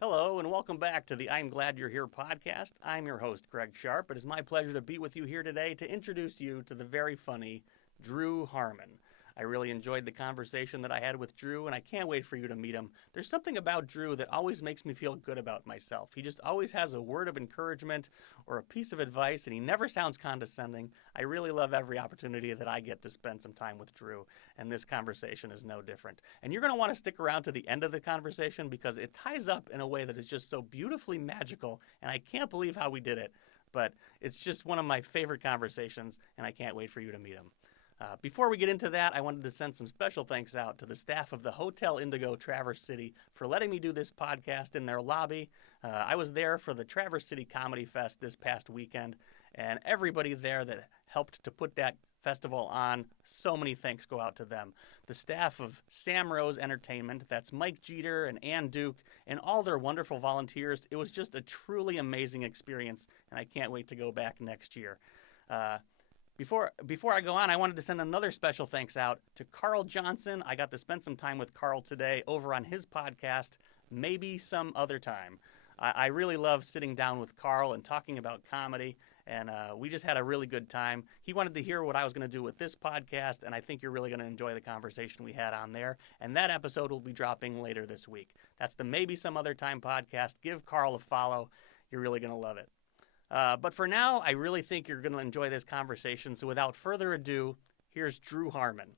Hello, and welcome back to the I'm Glad You're Here podcast. I'm your host, Greg Sharp. It is my pleasure to be with you here today to introduce you to the very funny Drew Harmon. I really enjoyed the conversation that I had with Drew, and I can't wait for you to meet him. There's something about Drew that always makes me feel good about myself. He just always has a word of encouragement or a piece of advice, and he never sounds condescending. I really love every opportunity that I get to spend some time with Drew, and this conversation is no different. And you're going to want to stick around to the end of the conversation because it ties up in a way that is just so beautifully magical, and I can't believe how we did it. But it's just one of my favorite conversations, and I can't wait for you to meet him. Before we get into that, I wanted to send some special thanks out to the staff of the Hotel Indigo Traverse City for letting me do this podcast in their lobby. I was there for the Traverse City Comedy Fest this past weekend, and everybody there that helped to put that festival on, so many thanks go out to them. The staff of Sam Rose Entertainment, that's Mike Jeter and Ann Duke, and all their wonderful volunteers. It was just a truly amazing experience, and I can't wait to go back next year. Before I go on, I wanted to send another special thanks out to Carl Johnson. I got to spend some time with Carl today over on his podcast, Maybe Some Other Time. I really love sitting down with Carl and talking about comedy, and we just had a really good time. He wanted to hear what I was going to do with this podcast, and I think you're really going to enjoy the conversation we had on there. And that episode will be dropping later this week. That's the Maybe Some Other Time podcast. Give Carl a follow. You're really going to love it. But for now, I really think you're going to enjoy this conversation. So without further ado, here's Drew Harmon.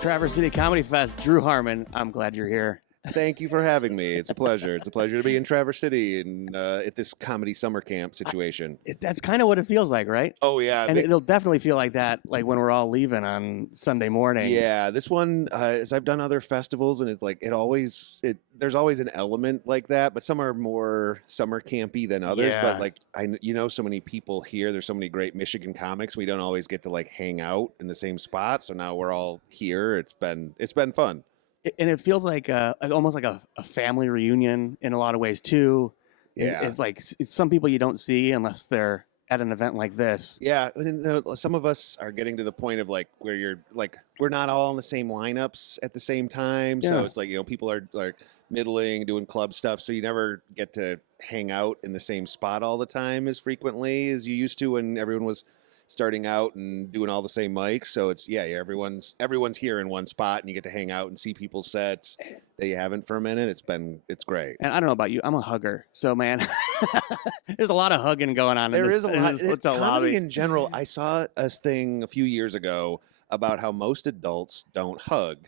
Traverse City Comedy Fest, Drew Harmon. I'm glad you're here. Thank you for having me. It's a pleasure. It's a pleasure to be in Traverse City and at this comedy summer camp situation. That's kind of what it feels like, right? Oh yeah, And it'll definitely feel like that, like when we're all leaving on Sunday morning. yeah. This one, as I've done other festivals, and it's like there's always an element like that, but some are more summer campy than others. Yeah. But like so many people here. There's so many great Michigan comics. We don't always get to like hang out in the same spot. So now we're all here. It's been fun. And it feels like almost like a family reunion in a lot of ways too. Yeah. It's like it's some people you don't see unless they're at an event like this. Yeah, and some of us are getting to the point of like where you're like we're not all in the same lineups at the same time, so Yeah. it's like people are like middling, doing club stuff, so you never get to hang out in the same spot all the time as frequently as you used to when everyone was starting out and doing all the same mics. So it's everyone's here in one spot, and you get to hang out and see people's sets that you haven't for a minute. It's great. And I don't know about you, I'm a hugger, so man, there's a lot of hugging going on. There is a lot. What's a Comedy lobby in general. I saw a thing a few years ago about how most adults don't hug,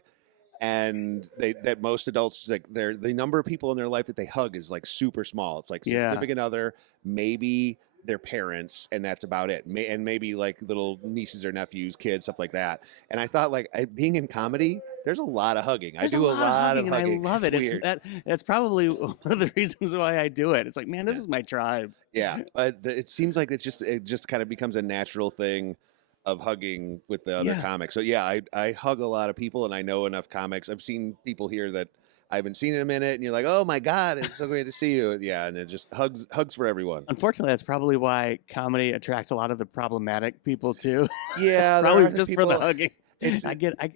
and that most adults like the number of people in their life that they hug is like super small. It's like Yeah. significant other, maybe their parents, and that's about it. And maybe like little nieces or nephews, kids, stuff like that. And I thought like being in comedy, there's a lot of hugging. There's I do a lot of and hugging. I love it. It's weird. That's probably one of the reasons why I do it. It's like, man, this is my tribe. Yeah, it seems like it just kind of becomes a natural thing of hugging with the other Yeah. comics. So yeah, I hug a lot of people, and I know enough comics. I've seen people here that I haven't seen in a minute, and you're like, oh my god, it's so great to see you. Yeah, and it just hugs for everyone. Unfortunately, that's probably why comedy attracts a lot of the problematic people too. Yeah, Probably there are just for the hugging. It's-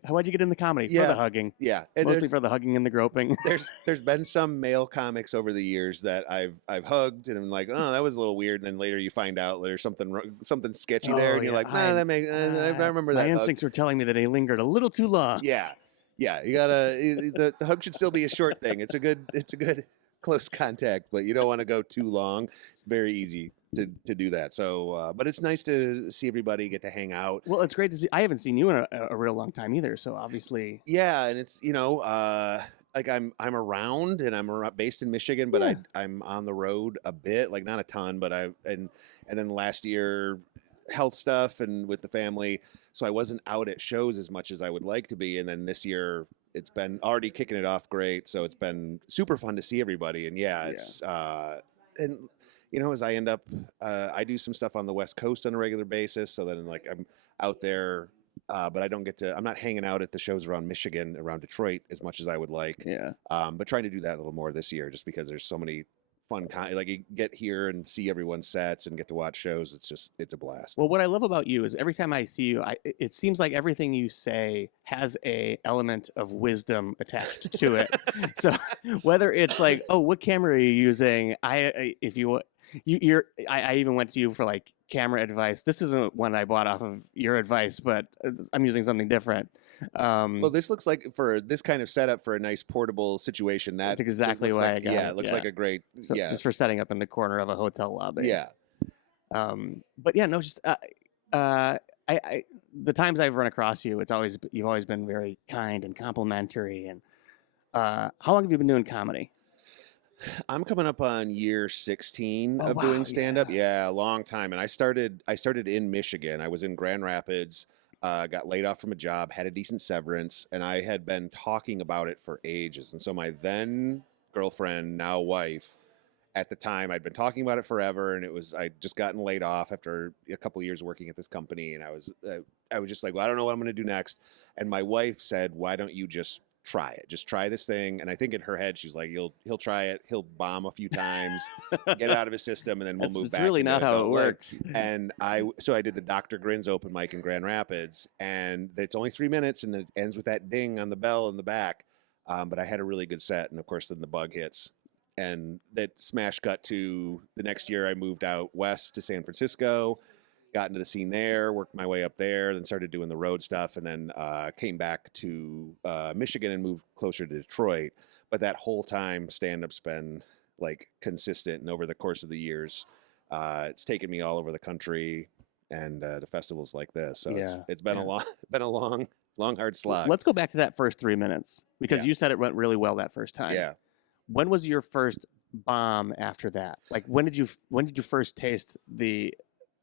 Why'd you get into comedy? Yeah. For the hugging. Yeah, and Mostly for the hugging and the groping. there's been some male comics over the years that I've hugged, and I'm like, oh, that was a little weird. And then later you find out there's something sketchy there, Oh, and you're yeah. like, nah, that makes. I remember that. My hug. instincts were telling me that he lingered a little too long. Yeah, you gotta. The hug should still be a short thing. It's a good close contact, but you don't want to go too long. Very easy to do that. So, but it's nice to see everybody get to hang out. Well, it's great to see. I haven't seen you in a real long time either. So obviously, Yeah, and it's like I'm around, and I'm based in Michigan, but Yeah. I'm on the road a bit, like not a ton, but and then last year health stuff and with the family, so I wasn't out at shows as much as I would like to be, and then this year it's been already kicking it off great. So it's been super fun to see everybody. And it's and as I end up, I do some stuff on the West Coast on a regular basis. So then like I'm out there, but I don't get to. I'm not hanging out at the shows around Michigan, around Detroit as much as I would like. Yeah. But trying to do that a little more this year, just because there's so many fun like you get here and see everyone's sets and get to watch shows. It's a blast. Well, what I love about you is every time I see you, it seems like everything you say has a element of wisdom attached to it. So whether it's like, oh, what camera are you using? I even went to you for like camera advice. This isn't one I bought off of your advice, but I'm using something different. Well, this looks like for this kind of setup for a nice portable situation. That's exactly why I got it. Yeah, it looks like a great. Just for setting up in the corner of a hotel lobby. Yeah. But yeah, no, just I the times I've run across you, you've always been very kind and complimentary. And how long have you been doing comedy? I'm coming up on year 16 of doing stand-up. Yeah, a long time. And I started in Michigan. I was in Grand Rapids, got laid off from a job, had a decent severance, and I had been talking about it for ages. And so my then girlfriend, now wife, at the time, I'd been talking about it forever, and I'd just gotten laid off after a couple of years working at this company, and I was just like, well, I don't know what I'm going to do next. And my wife said, why don't you just try it? Just try this thing. And I think in her head, she's like, he'll try it. He'll bomb a few times, get out of his system, and then we'll move back. It's really not how it works. And I did the Dr. Grins open mic in Grand Rapids, and it's only 3 minutes, and it ends with that ding on the bell in the back. But I had a really good set, and of course, then the bug hits. And that smash cut to the next year, I moved out west to San Francisco, got into the scene there, worked my way up there, then started doing the road stuff, and then came back to Michigan and moved closer to Detroit. But that whole time, stand-up's been like consistent, and over the course of the years, it's taken me all over the country and to festivals like this. So it's been a long, hard slog. Let's go back to that first 3 minutes, because you said it went really well that first time. Yeah. When was your first bomb after that? Like, when did you first taste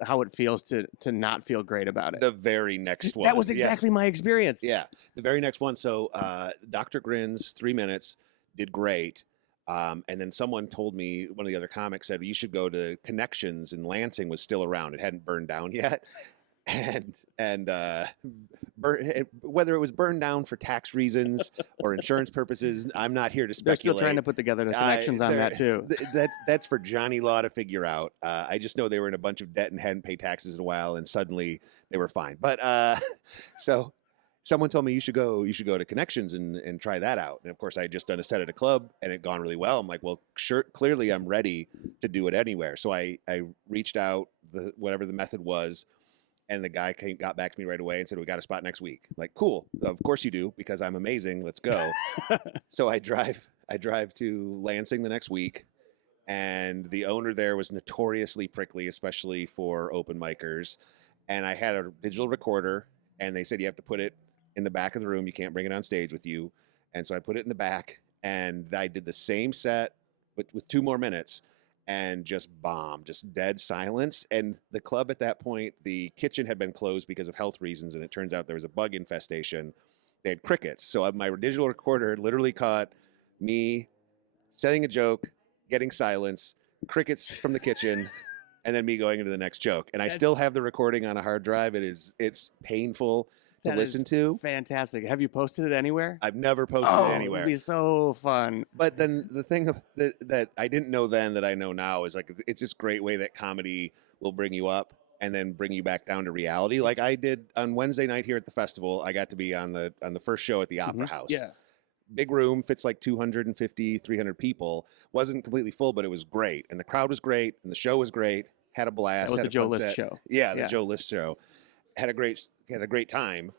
how it feels to not feel great about it? The very next one. That was exactly my experience. Yeah, the very next one. So Dr. Grins, 3 minutes, did great. And then someone told me, one of the other comics said, you should go to Connections in Lansing, was still around. It hadn't burned down yet. And whether it was burned down for tax reasons or insurance purposes, I'm not here to speculate. They're still trying to put together the connections on that too. That's for Johnny Law to figure out. I just know they were in a bunch of debt and hadn't paid taxes in a while, and suddenly they were fine. But so someone told me you should go to Connections and try that out. And of course, I had just done a set at a club and it had gone really well. I'm like, well, sure, clearly I'm ready to do it anywhere. So I reached out, whatever the method was. And the guy got back to me right away and said, we got a spot next week. I'm like, cool. Of course you do, because I'm amazing. Let's go. So I drive to Lansing the next week. And the owner there was notoriously prickly, especially for open micers. And I had a digital recorder, and they said, you have to put it in the back of the room. You can't bring it on stage with you. And so I put it in the back, and I did the same set with 2 more minutes. And just bombed, just dead silence. And the club at that point, the kitchen had been closed because of health reasons, and it turns out there was a bug infestation. They had crickets. So my digital recorder literally caught me saying a joke, getting silence, crickets from the kitchen, and then me going into the next joke. And I still have the recording on a hard drive. It's painful to listen to. Fantastic. Have you posted it anywhere? I've never posted it anywhere. It'd be so fun. But then the thing that I didn't know then that I know now is like, it's this great way that comedy will bring you up and then bring you back down to reality. Like I did on Wednesday night here at the festival. I got to be on the first show at the Opera House. Yeah. Big room, fits like 250, 300 people. Wasn't completely full, but it was great. And the crowd was great. And the show was great. Had a blast. That was the Joe List show. Yeah, the Joe List show. Had a great time.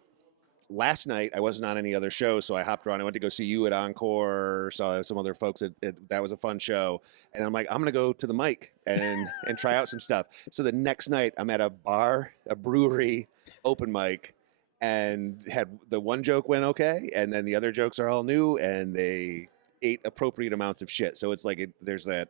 Last night, I wasn't on any other show, so I hopped around. I went to go see you at Encore, saw some other folks. That was a fun show. And I'm like, I'm going to go to the mic and try out some stuff. So the next night, I'm at a bar, a brewery, open mic, and had the one joke went okay, and then the other jokes are all new, and they ate appropriate amounts of shit. So it's like there's that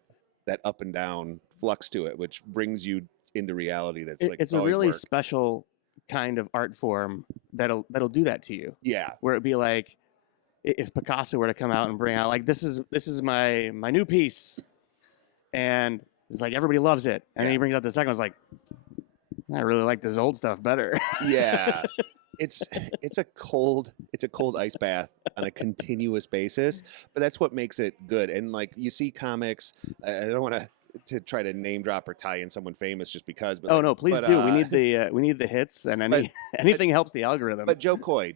up and down flux to it, which brings you into reality. It's a really special kind of art form that'll do that to you. Yeah. Where it'd be like, if Picasso were to come out and bring out like this is my new piece, and it's like everybody loves it, and then he brings out the second one's like, I really like this old stuff better. Yeah. It's a cold ice bath on a continuous basis, but that's what makes it good. And like you see comics, I don't want to try to name drop or tie in someone famous just because. But Oh like, no, please but, do. We need the hits, and anything helps the algorithm. But Joe Coy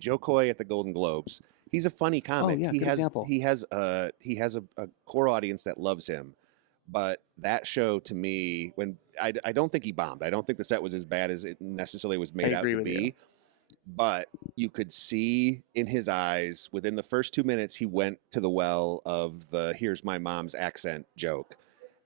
at the Golden Globes, he's a funny comic. yeah, he good has example. he has a core audience that loves him. But that show to me, when I don't think he bombed. I don't think the set was as bad as it necessarily was made out to be. You. But you could see in his eyes within the first 2 minutes he went to the well of the "here's my mom's accent" joke,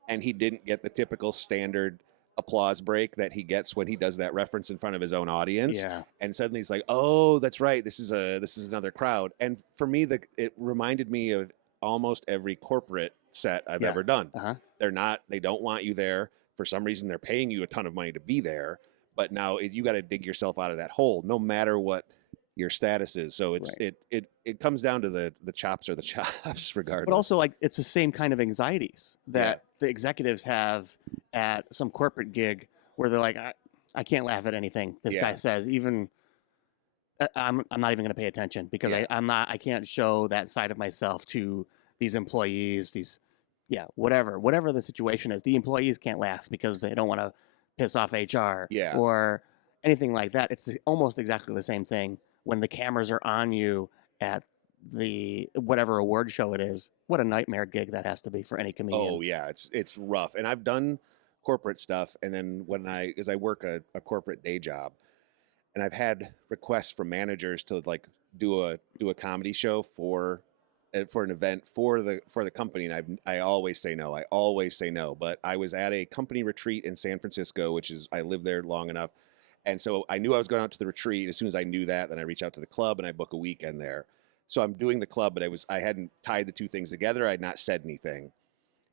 and he didn't get the typical standard applause break that he gets when he does that reference in front of his own audience. Yeah. And suddenly he's like, "Oh, that's right. This is another crowd." And for me, it reminded me of almost every corporate set I've ever done. Uh-huh. They don't want you there. For some reason, they're paying you a ton of money to be there. But now you got to dig yourself out of that hole, no matter what your status is. So it comes down to the chops or the chops, regardless. But also, like, it's the same kind of anxieties that the executives have at some corporate gig where they're like, I can't laugh at anything this guy says. Even I'm not even going to pay attention because I can't show that side of myself to these employees. Whatever the situation is, the employees can't laugh because they don't want to piss off HR or anything like that. It's almost exactly the same thing when the cameras are on you at the whatever award show it is. What a nightmare gig that has to be for any comedian. Oh yeah, it's rough. And I've done corporate stuff, and then as I work a corporate day job, and I've had requests from managers to like do a comedy show for an event for the company, and I always say no. But I was at a company retreat in San Francisco, I lived there long enough, and so I knew I was going out to the retreat. As soon as I knew that, then I reach out to the club and I book a weekend there. So I'm doing the club, but I hadn't tied the two things together. I'd not said anything,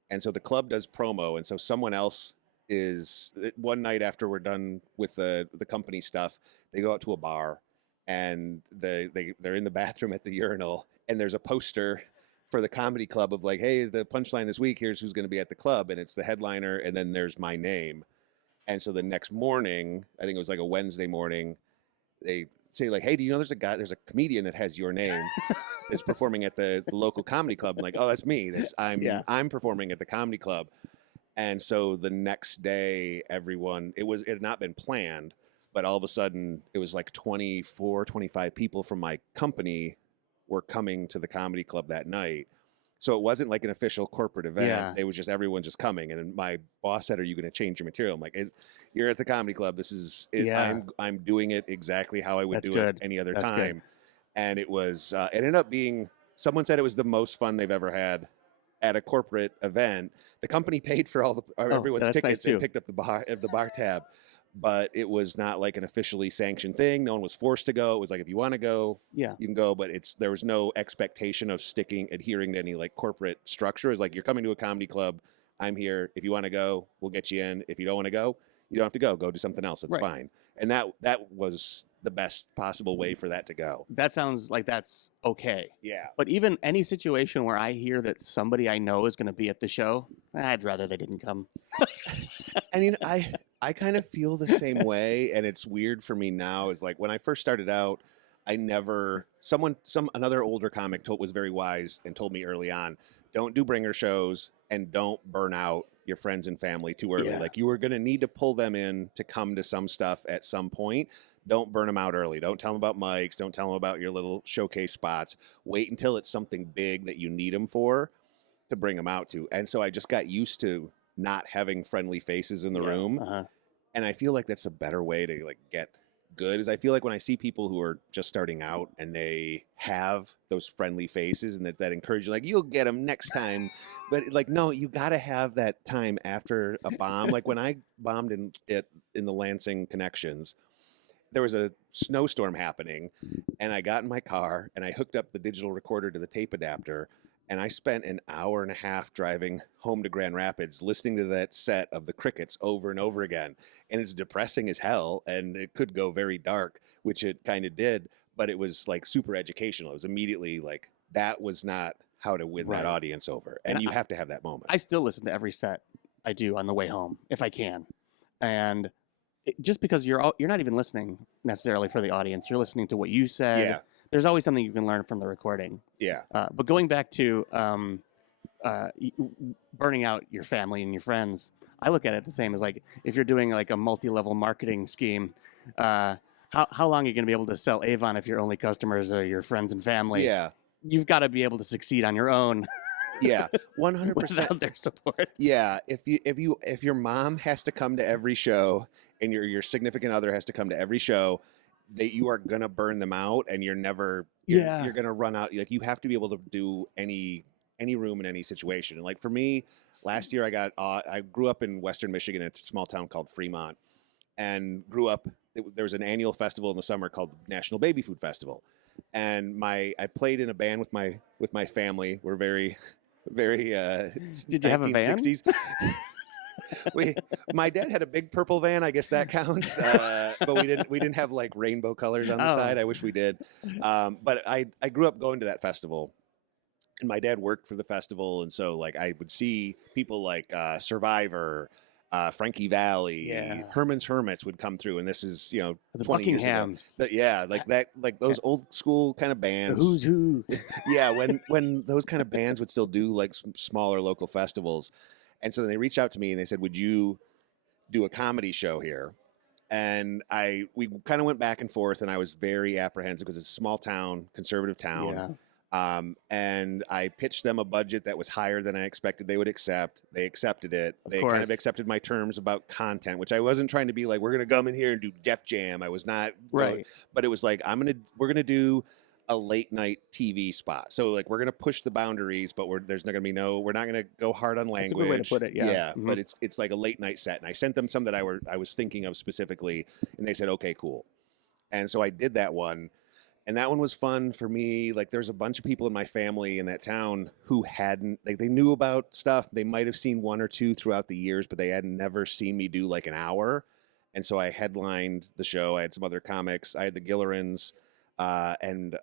and so the club does promo, and so someone else is one night after we're done with the company stuff, they go out to a bar, and they're in the bathroom at the urinal. And there's a poster for the comedy club of like, hey, the punchline this week, here's who's going to be at the club. And it's the headliner, and then there's my name. And so the next morning, I think it was like a Wednesday morning, they say like, hey, do you know there's a comedian that has your name that's performing at the local comedy club? I'm like, oh, that's me. I'm performing at the comedy club. And so the next day, it had not been planned, but all of a sudden it was like 24, 25 people from my company were coming to the comedy club that night. So it wasn't like an official corporate event. Yeah. It was just everyone just coming. And my boss said, are you going to change your material? I'm like, you're at the comedy club. This is it. Yeah. I'm doing it exactly how I would do it any other time. Good. And it was, it ended up being, someone said it was the most fun they've ever had at a corporate event. The company paid for everyone's tickets and picked up the bar tab. But it was not like an officially sanctioned thing. No one was forced to go. It was like, if you want to go, you can go. But there was no expectation of adhering to any like corporate structure. It's like, you're coming to a comedy club. I'm here. If you want to go, we'll get you in. If you don't want to go, you don't have to go. Go do something else. That's fine. And that was the best possible way for that to go. That sounds like that's okay. Yeah. But even any situation where I hear that somebody I know is going to be at the show, I'd rather they didn't come. I mean, I kind of feel the same way, and it's weird for me now. It's like when I first started out, another older comic was very wise and told me early on, don't do bringer shows and don't burn out your friends and family too early. Yeah. Like, you were going to need to pull them in to come to some stuff at some point. Don't burn them out early. Don't tell them about mics. Don't tell them about your little showcase spots. Wait until it's something big that you need them for to bring them out to. And so I just got used to not having friendly faces in the room. Uh-huh. And I feel like that's a better way to like get good. Is I feel like when I see people who are just starting out and they have those friendly faces and that encourage you, like, you'll get them next time. But like, no, you got to have that time after a bomb. Like when I bombed in the Lansing Connections, there was a snowstorm happening, and I got in my car and I hooked up the digital recorder to the tape adapter, and I spent an hour and a half driving home to Grand Rapids listening to that set of the Crickets over and over again. And it's depressing as hell, and it could go very dark, which it kind of did, but it was like super educational. It was immediately like, that was not how to win Right. that audience over. And And you have to have that moment. I still listen to every set I do on the way home if I can, and just because you're not even listening necessarily for the audience, you're listening to what you said. Yeah. There's always something you can learn from the recording. Yeah. But going back to burning out your family and your friends, I look at it the same as like if you're doing like a multi-level marketing scheme. How long are you going to be able to sell Avon if your only customers are your friends and family? Yeah. You've got to be able to succeed on your own. Yeah. 100%. Without their support. Yeah. If your mom has to come to every show and your significant other has to come to every show, that you are going to burn them out and you're going to run out. Like you have to be able to do any room in any situation. And like for me, last year I grew up in Western Michigan in a small town called Fremont, and grew up. There was an annual festival in the summer called National Baby Food Festival, and I played in a band with my family. We're very Did you have a van? 1960s. My dad had a big purple van. I guess that counts, but we didn't have like rainbow colors on the side. I wish we did. But I grew up going to that festival, and my dad worked for the festival, and so like I would see people like Survivor, Frankie Valli, Herman's Hermits would come through, and this is The 20 years ago. Buckinghams. But yeah, like that, like those old school kind of The bands. who's who. Yeah, when those kind of bands would still do like some smaller local festivals. And so they reached out to me and they said, would you do a comedy show here? And we kind of went back and forth, and I was very apprehensive because it's a small town, conservative town. Yeah. And I pitched them a budget that was higher than I expected they would accept. They accepted it. They course. kind of accepted my terms about content, which I wasn't trying to be like, we're going to come in here and do Def Jam. I was not. Right. But it was like, we're going to do a late night TV spot. So like we're going to push the boundaries, but we're not going to go hard on language. That's a good way to put it. Yeah. But it's like a late night set. And I sent them some that I was thinking of specifically, and they said, okay, cool. And so I did that one. And that one was fun for me. Like there's a bunch of people in my family in that town who hadn't, like they knew about stuff. They might have seen one or two throughout the years, but they had never seen me do like an hour. And so I headlined the show. I had some other comics. I had the Gillerans, and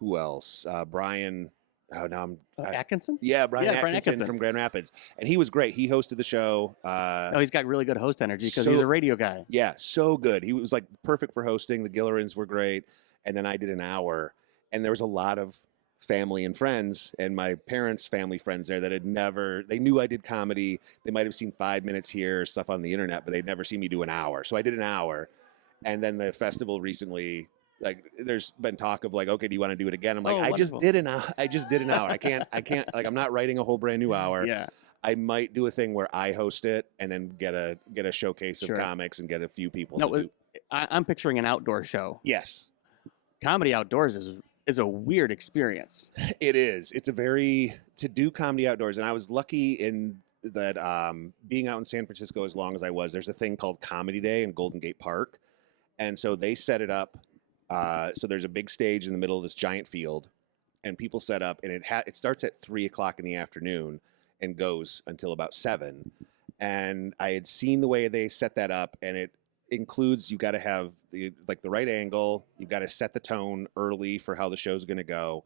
who else? Brian. Oh, no, Atkinson? Yeah, Brian Brian Atkinson from Grand Rapids. And he was great. He hosted the show. He's got really good host energy because he's a radio guy. Yeah, so good. He was like perfect for hosting. The Gillerans were great. And then I did an hour, and there was a lot of family and friends and my parents' family friends there that they knew I did comedy. They might have seen 5 minutes here, stuff on the internet, but they'd never seen me do an hour. So I did an hour. And then the festival recently, like there's been talk of like, okay, do you want to do it again? I'm like, I just did an hour. I can't, like, I'm not writing a whole brand new hour. Yeah. I might do a thing where I host it and then get a showcase of comics and get a few people. I'm picturing an outdoor show. Yes. Comedy outdoors is a weird experience. It is. It's to do comedy outdoors. And I was lucky in that being out in San Francisco as long as I was, there's a thing called Comedy Day in Golden Gate Park. And so they set it up. So there's a big stage in the middle of this giant field, and people set up, and it starts at 3:00 in the afternoon and goes until about 7. And I had seen the way they set that up, and it includes, you got to have the right angle. You've got to set the tone early for how the show's going to go.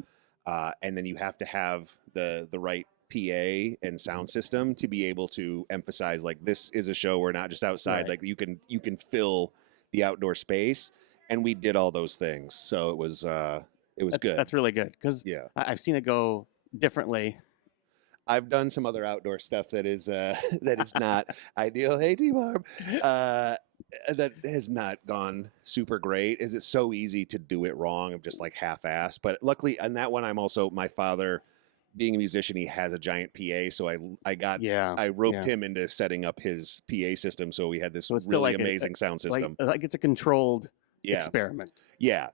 And then you have to have the right PA and sound system to be able to emphasize like, this is a show. We're not just outside. Right. Like you can fill the outdoor space. And we did all those things. So it was good. That's really good. Cause I've seen it go differently. I've done some other outdoor stuff that is not ideal. Hey, T-Barb. That has not gone super great. Is it so easy to do it wrong? I'm just like half-assed. But luckily on that one, my father, being a musician, he has a giant PA. So I roped him into setting up his PA system. So we had this really amazing sound system. Like it's a controlled experiment. Yeah.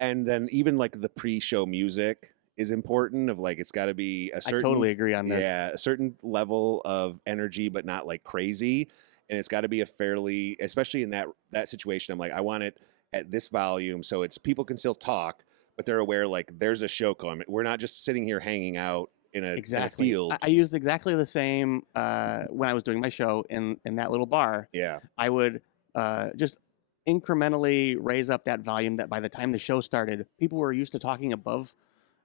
And then even like the pre-show music is important of like, it's got to be a certain, I totally agree on this. Yeah, a certain level of energy, but not like crazy. And it's got to be especially in that situation, I'm like, I want it at this volume. So it's, people can still talk, but they're aware like there's a show coming. We're not just sitting here hanging out in a field. I used exactly the same when I was doing my show in that little bar. Yeah. I would just incrementally raise up that volume that by the time the show started, people were used to talking above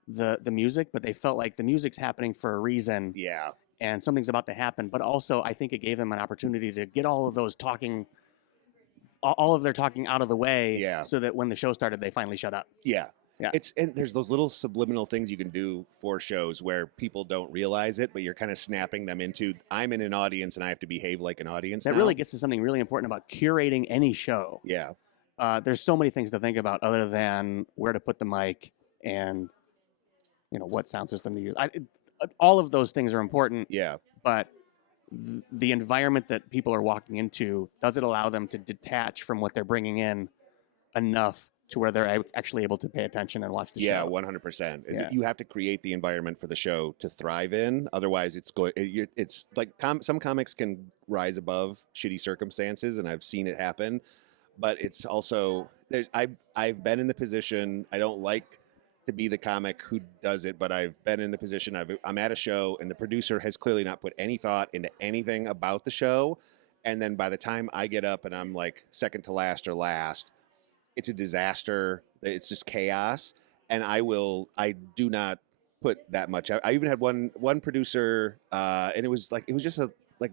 the music, but they felt like the music's happening for a reason Yeah. and something's about to happen. But also, I think it gave them an opportunity to get all of those talking, all of their talking out of the way, Yeah. so that when the show started, they finally shut up. Yeah. Yeah. And there's those little subliminal things you can do for shows where people don't realize it, but you're kind of snapping them into, I'm in an audience and I have to behave like an audience That now. really gets to something really important about curating any show. Yeah. There's so many things to think about other than where to put the mic and, what sound system to use. All of those things are important, Yeah. but the environment that people are walking into, does it allow them to detach from what they're bringing in enough to where they're actually able to pay attention and watch the Yeah, show? 100%. Yeah. You have to create the environment for the show to thrive in. Otherwise, it's like some comics can rise above shitty circumstances, and I've seen it happen. But it's also I've been in the position. I don't like to be the comic who does it, but I've been in the position. I'm at a show, and the producer has clearly not put any thought into anything about the show. And then by the time I get up and I'm like second to last or last, it's a disaster. It's just chaos. And I do not put that much. I even had one producer, and it was just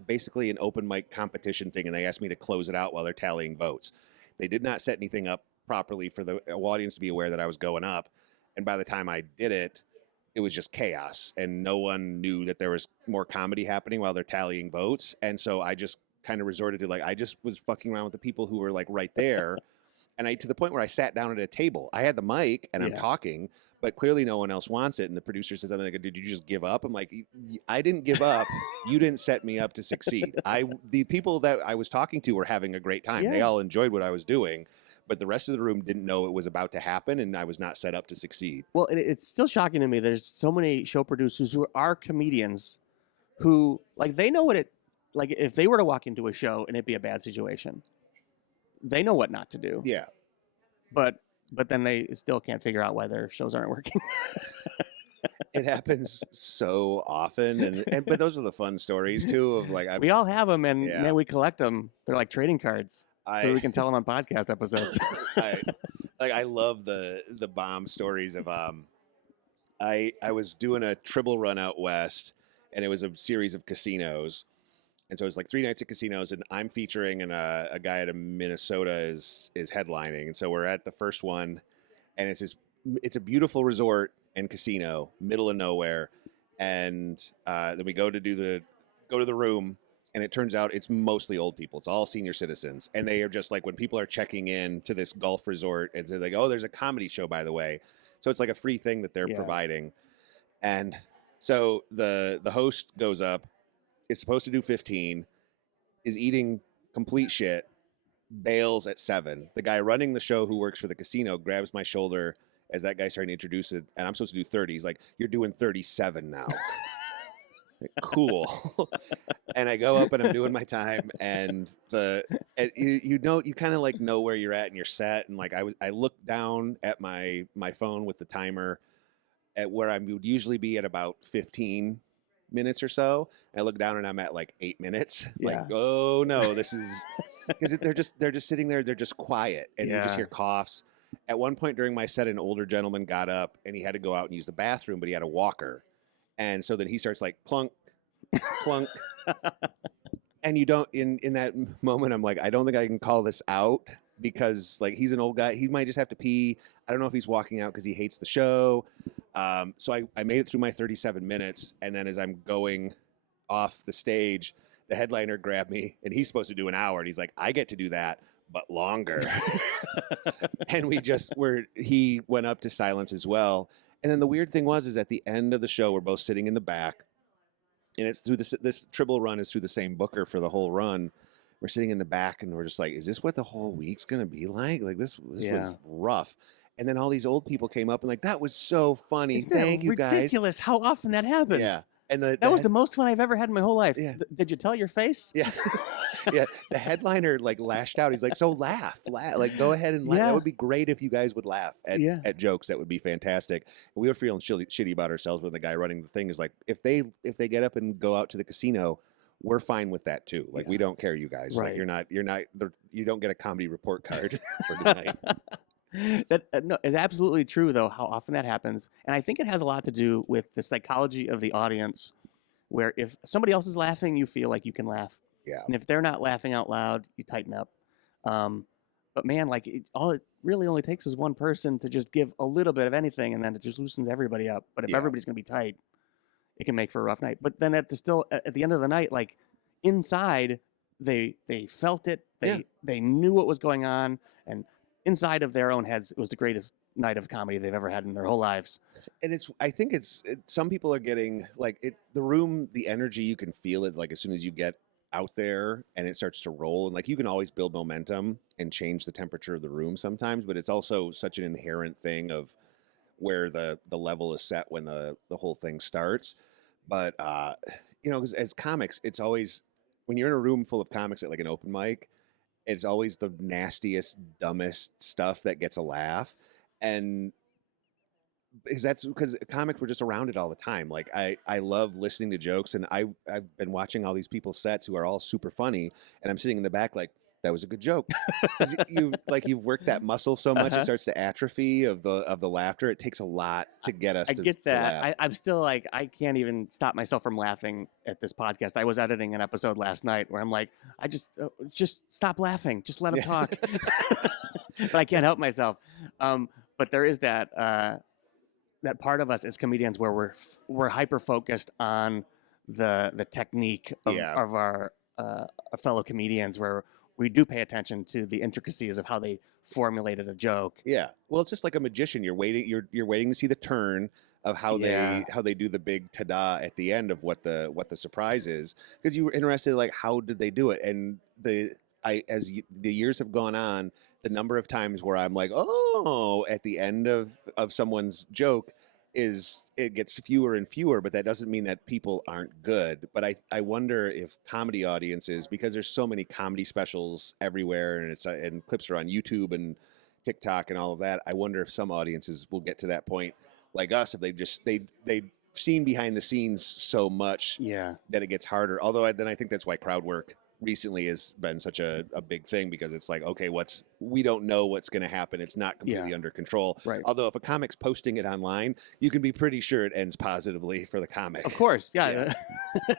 basically an open mic competition thing. And they asked me to close it out while they're tallying votes. They did not set anything up properly for the audience to be aware that I was going up. And by the time I did it, it was just chaos. And no one knew that there was more comedy happening while they're tallying votes. And so I just kind of resorted to I just was fucking around with the people who were like right there. And to the point where I sat down at a table. I had the mic and I'm talking, but clearly no one else wants it. And the producer says something like, "Did you just give up?" I'm like, "I didn't give up. You didn't set me up to succeed." The people that I was talking to were having a great time. Yeah. They all enjoyed what I was doing, but the rest of the room didn't know it was about to happen, and I was not set up to succeed. Well, it's still shocking to me. There's so many show producers who are comedians who, they know what if they were to walk into a show and it'd be a bad situation, they know what not to do. Yeah. But then they still can't figure out why their shows aren't working. It happens so often, but those are the fun stories too. Of we all have them, and Yeah. man, we collect them. They're like trading cards, so we can tell them on podcast episodes. I love the bomb stories of I was doing a Tribble run out west, and it was a series of casinos. And so it's 3 nights at casinos, and I'm featuring, and a guy out of Minnesota is headlining. And so we're at the first one, and it's a beautiful resort and casino, middle of nowhere. And then we go to the room, and it turns out it's mostly old people. It's all senior citizens, and they are just when people are checking in to this golf resort, and they're like, "Oh, there's a comedy show, by the way." So it's like a free thing that they're providing. And so the host goes up. Is supposed to do 15, is eating complete shit, bails at 7. The guy running the show who works for the casino grabs my shoulder as that guy's starting to introduce it, and I'm supposed to do 30. He's like, "You're doing 37 now." Cool. And I go up and I'm doing my time, and you kind of know where you're at and you're set. And I look down at my phone with the timer at where I would usually be at about 15 minutes or so. I look down and I'm at 8 minutes. Yeah. Oh no, this is because they're just sitting there. They're just quiet, and you just hear coughs. At one point during my set, an older gentleman got up and he had to go out and use the bathroom, but he had a walker, and so then he starts clunk, clunk, and you don't in that moment. I'm like, I don't think I can call this out because he's an old guy. He might just have to pee. I don't know if he's walking out because he hates the show. So I made it through my 37 minutes, and then as I'm going off the stage, the headliner grabbed me, and he's supposed to do an hour, and he's like, "I get to do that, but longer." And he went up to silence as well. And then the weird thing is at the end of the show, we're both sitting in the back, and it's through this Tribble run is through the same booker for the whole run. We're sitting in the back, and we're just like, "Is this what the whole week's gonna be like? This was rough." And then all these old people came up and that was so funny. Thank you guys. Ridiculous how often that happens. Yeah. And that was the most fun I've ever had in my whole life. Yeah. Did you tell your face? Yeah. Yeah. The headliner lashed out. He's like, "So laugh. Go ahead and laugh. Yeah. That would be great if you guys would laugh at jokes. That would be fantastic." And we were feeling shitty about ourselves when the guy running the thing is like, if they get up and go out to the casino, we're fine with that too. We don't care, you guys. Right. You don't get a comedy report card for tonight. That no, it's absolutely true though how often that happens, and I think it has a lot to do with the psychology of the audience, where if somebody else is laughing, you feel like you can laugh, Yeah. and if they're not laughing out loud, you tighten up. But man, like all it really only takes is one person to just give a little bit of anything, and then it just loosens everybody up. But if Yeah. everybody's gonna be tight, it can make for a rough night. But then at the end of the night, like inside, they felt it. They knew what was going on, and inside of their own heads, it was the greatest night of comedy they've ever had in their whole lives. And I think some people are getting like the room, the energy, you can feel it like as soon as you get out there and it starts to roll, and like you can always build momentum and change the temperature of the room sometimes, but it's also such an inherent thing of where the level is set when the whole thing starts. But you know, 'cause as comics, it's always when you're in a room full of comics at like an open mic, it's always the nastiest, dumbest stuff that gets a laugh. And because comics were just around it all the time. Like I love listening to jokes, and I've been watching all these people's sets who are all super funny, and I'm sitting in the back like that was a good joke. 'Cause you've worked that muscle so much it starts to atrophy of the laughter. It takes a lot to get us. I to get to laugh. that. I'm still like I can't even stop myself from laughing at this podcast. I was editing an episode last night where I'm like, I just stop laughing, just let him talk. But I can't help myself. But there is that part of us as comedians where we're hyper focused on the technique of our fellow comedians, where we do pay attention to the intricacies of how they formulated a joke. Yeah. Well, it's just like a magician. You're waiting to see the turn of how they do the big ta-da at the end of what the surprise is, because you were interested like how did they do it. And the years have gone on, the number of times where I'm like, oh, at the end of someone's joke it gets fewer and fewer, but that doesn't mean that people aren't good. But I wonder if comedy audiences, because there's so many comedy specials everywhere, and and clips are on YouTube and TikTok and all of that. I wonder if some audiences will get to that point like us, if they've seen behind the scenes so much that it gets harder. Although then I think that's why crowd work recently has been such a big thing, because it's like, okay, we don't know what's going to happen. It's not completely under control. Right. Although if a comic's posting it online, you can be pretty sure it ends positively for the comic. Of course. Yeah.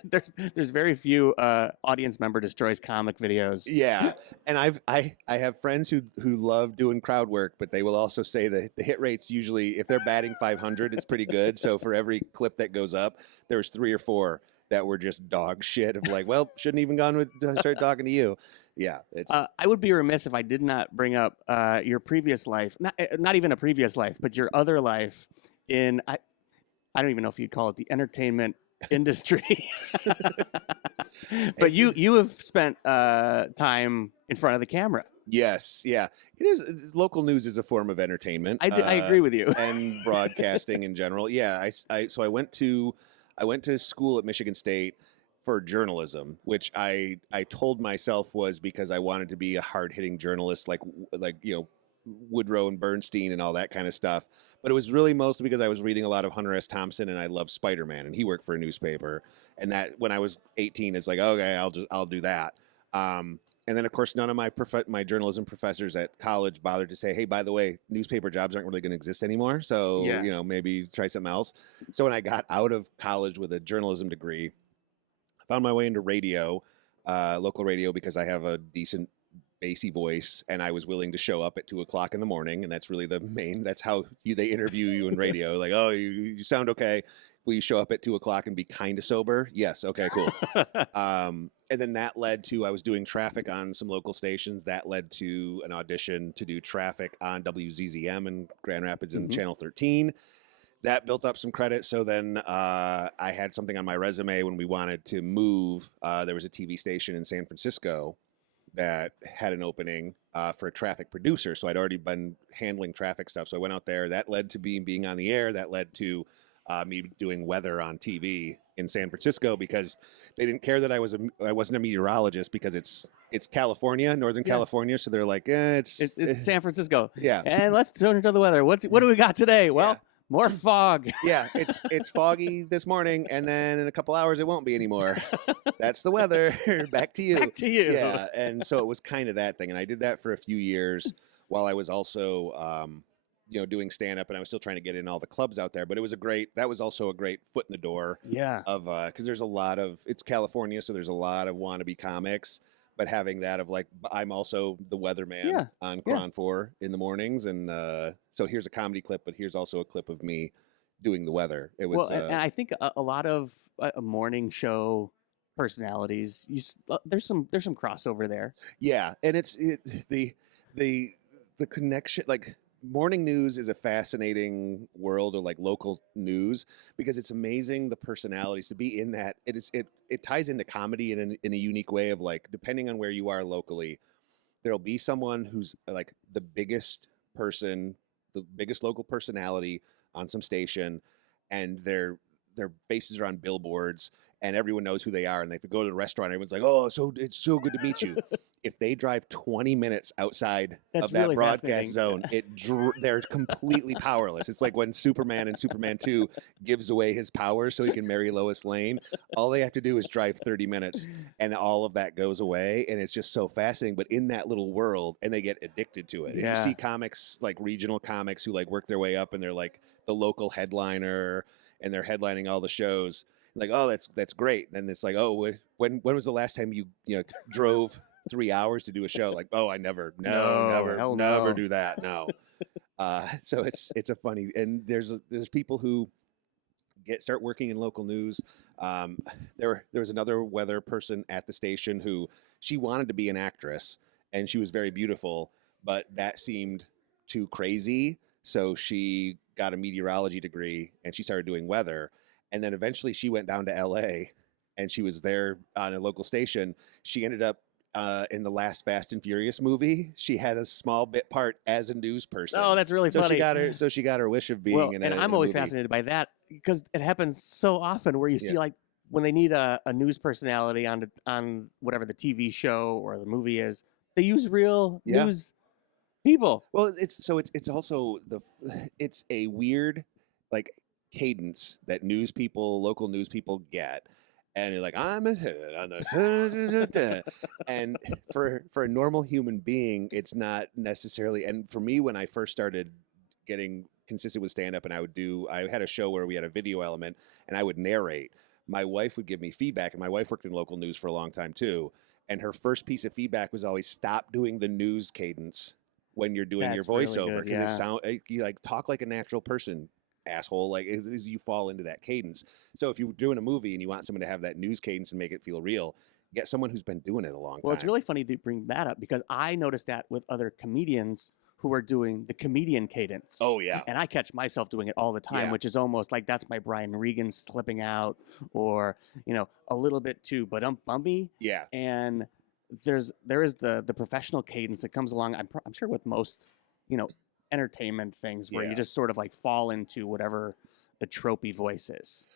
There's very few audience member destroys comic videos. Yeah. And I have friends who love doing crowd work, but they will also say that the hit rates usually, if they're batting 500, it's pretty good. So for every clip that goes up, there's 3 or 4 that were just dog shit of like, well, shouldn't even gone with start talking to you. Yeah, it's. I would be remiss if I did not bring up your previous life, not even a previous life, but your other life in I don't even know if you'd call it the entertainment industry. But you have spent time in front of the camera. Yes, yeah, it is. Local news is a form of entertainment. I agree with you. And broadcasting in general. Yeah, so I went to school at Michigan State for journalism, which I told myself was because I wanted to be a hard-hitting journalist, like Woodrow and Bernstein and all that kind of stuff. But it was really mostly because I was reading a lot of Hunter S. Thompson, and I love Spider-Man, and he worked for a newspaper. And that when I was 18, it's like, okay, I'll do that. And then, of course, none of my journalism professors at college bothered to say, hey, by the way, newspaper jobs aren't really going to exist anymore. So, maybe try something else. So when I got out of college with a journalism degree, I found my way into radio, local radio, because I have a decent bassy voice, and I was willing to show up at 2:00 in the morning. And that's really that's how they interview you in radio. Like, oh, you sound okay. Will you show up at 2:00 and be kind of sober? Yes. Okay, cool. And then that led to, I was doing traffic on some local stations. That led to an audition to do traffic on WZZM in Grand Rapids and Channel 13. That built up some credit. So then I had something on my resume when we wanted to move. There was a TV station in San Francisco that had an opening for a traffic producer. So I'd already been handling traffic stuff. So I went out there. That led to being on the air. That led to me doing weather on TV in San Francisco, because they didn't care that I wasn't a meteorologist, because it's California, Northern California. So they're like, it's San Francisco. Yeah. And let's turn to the weather. What do we got today? Well, more fog. Yeah, it's foggy this morning, and then in a couple hours it won't be anymore. That's the weather. Back to you. Back to you. Yeah, and so it was kind of that thing, and I did that for a few years while I was also doing stand up, and I was still trying to get in all the clubs out there. But that was also a great foot in the door Yeah. of because there's it's California, so there's a lot of wannabe comics. But having that of like, I'm also the weatherman on Cron 4 in the mornings, and so here's a comedy clip, but here's also a clip of me doing the weather. It was Well, and I think a lot of morning show personalities, there's some crossover there. yeah, and the connection, like morning news is a fascinating world, or like local news, because it's amazing the personalities to be in that. It ties into comedy in a unique way of like, depending on where you are locally, there'll be someone who's like the biggest local personality on some station, and their faces are on billboards, and everyone knows who they are. And if they go to the restaurant, everyone's like, "Oh, so it's so good to meet you." If they drive 20 minutes outside That's of that really broadcast zone, they're completely powerless. It's like when Superman in Superman 2 gives away his powers so he can marry Lois Lane. All they have to do is drive 30 minutes, and all of that goes away, and it's just so fascinating. But in that little world, and they get addicted to it. And you see comics, like regional comics, who like work their way up, and they're like the local headliner, and they're headlining all the shows. Like, oh, that's great. And then it's like, oh, when was the last time you drove 3 hours to do a show? Like, oh, I never do that. No. So it's a funny, and there's people who start working in local news. There was another weather person at the station who, she wanted to be an actress, and she was very beautiful, but that seemed too crazy. So she got a meteorology degree, and she started doing weather. And then eventually she went down to LA, and she was there on a local station. She ended up in the last Fast and Furious movie. She had a small bit part as a news person. Oh, that's really funny. She got her wish of being in a and I'm always movie. fascinated by that, because it happens so often where you see like when they need a news personality on whatever the TV show or the movie is, they use real news people. Well, it's also it's a weird like cadence that local news people get, and you're like, I'm a head on the and for a normal human being, it's not necessarily. And for me, when I first started getting consistent with stand up, and I had a show where we had a video element, and I would narrate. My wife would give me feedback, and my wife worked in local news for a long time too. And her first piece of feedback was always, stop doing the news cadence when you're doing your voiceover, because you like talk like a natural person, asshole. Like is you fall into that cadence. So if you're doing a movie and you want someone to have that news cadence and make it feel real, get someone who's been doing it a long time. Well, it's really funny to bring that up, because I noticed that with other comedians who are doing the comedian cadence. Oh yeah. And I catch myself doing it all the time, which is almost like that's my Brian Regan slipping out, or a little bit too bumpy. Yeah. And there is the professional cadence that comes along. I'm sure with most entertainment things where you just sort of like fall into whatever the tropey voice is.